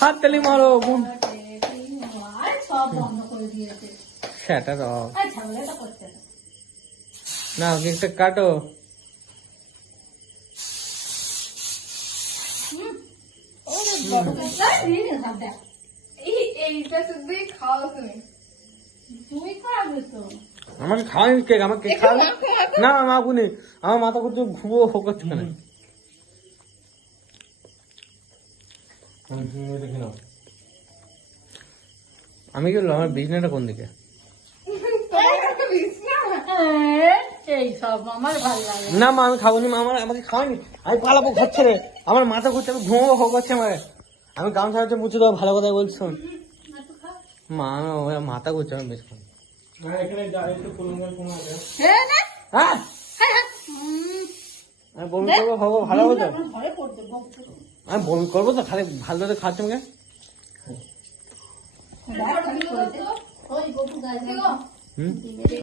হাত তালি মারো বোন। সব বন্ধ করে দিয়েছে। সেটা দাও ঝামেলাটা করছে না। না, কেকটা কাটো। এইটা শুধুই খাও তুমি। তুমি খাওয়াবে তো। আমাকে খাওয়ানি কেক, আমার কেক খাওয়াবে না। মা বুনি আমার মাথা করতে ঘুবো করছে না। আমি কি বলবো আমার বিজনেসটা কোন দিকে? এই সব আমার ভালো লাগে না মা আমি খাবো নি, মা আমাকে খাওয়ানি। আমি পালাবো ঘুরছে রে, আমার মাথা ঘুরছে, আমি ঘুমাবো হোক করছে আমার। আমি গামছা হচ্ছে মুছে দেবো, ভালো কথা বলছো মা। ওই মাথা ঘুরছে আমি বেশ খাবো। হ্যাঁ আমি বমি করবো, হবো ভালো হতো। আমি বমি করবো তো, খালি ভালো করে খাচ্ছে আমাকে। ওই